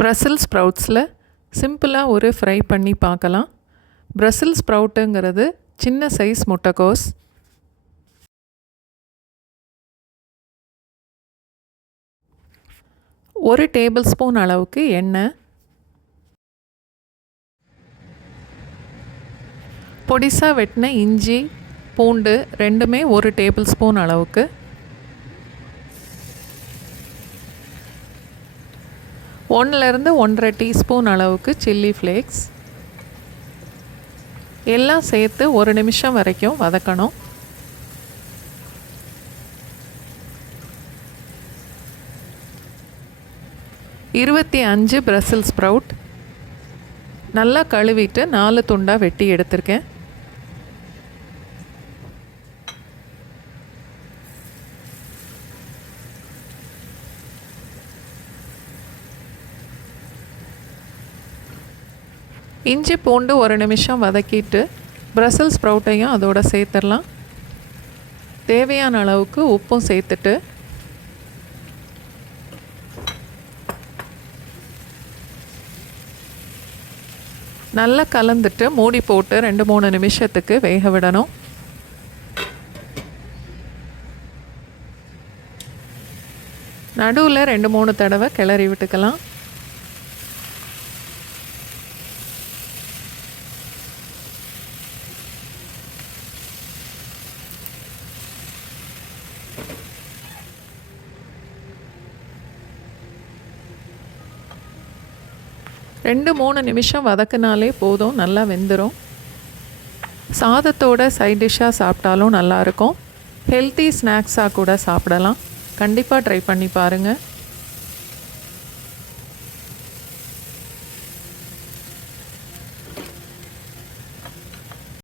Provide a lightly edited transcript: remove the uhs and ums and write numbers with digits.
Brussels ஸ்ப்ரவுட்ஸில் சிம்பிளாக ஒரு fry பண்ணி பார்க்கலாம். பிரசல்ஸ் ஸ்ப்ரவுட்டுங்கிறது சின்ன சைஸ் முட்டைக்கோஸ். ஒரு டேபிள் ஸ்பூன் அளவுக்கு எண்ணெய், பொடிசாக வெட்டின இஞ்சி பூண்டு ரெண்டுமே ஒரு டேபிள் ஸ்பூன் அளவுக்கு, 1 1/2 டீஸ்பூன் அளவுக்கு சில்லி ஃப்ளேக்ஸ் எல்லாம் சேர்த்து 1 நிமிஷம் வரைக்கும் வதக்கணும். $25 பிரசல்ஸ் ஸ்ப்ரவுட் நல்லா கழுவிட்டு 4 துண்டாக வெட்டி எடுத்திருக்கேன். இஞ்சி பூண்டு 1 நிமிஷம் வதக்கிட்டு பிரசல்ஸ் ஸ்ப்ரவுட்டையும் அதோட சேர்த்துடலாம். தேவையான அளவுக்கு உப்பும் சேர்த்துட்டு நல்லா கலந்துட்டு மூடி போட்டு 2-3 நிமிஷத்துக்கு வேக விடணும். நடுவில் 2-3 தடவை கிளறி விட்டுக்கலாம். ரெண்டு 3 நிமிஷம் வதக்கினாலே போதும், நல்லா வெந்துடும். சாதத்தோட சைட் டிஷ்ஷாக சாப்பிட்டாலும் நல்லாயிருக்கும். ஹெல்த்தி ஸ்நாக்ஸாக கூட சாப்பிடலாம். கண்டிப்பாக ட்ரை பண்ணி பாருங்கள்.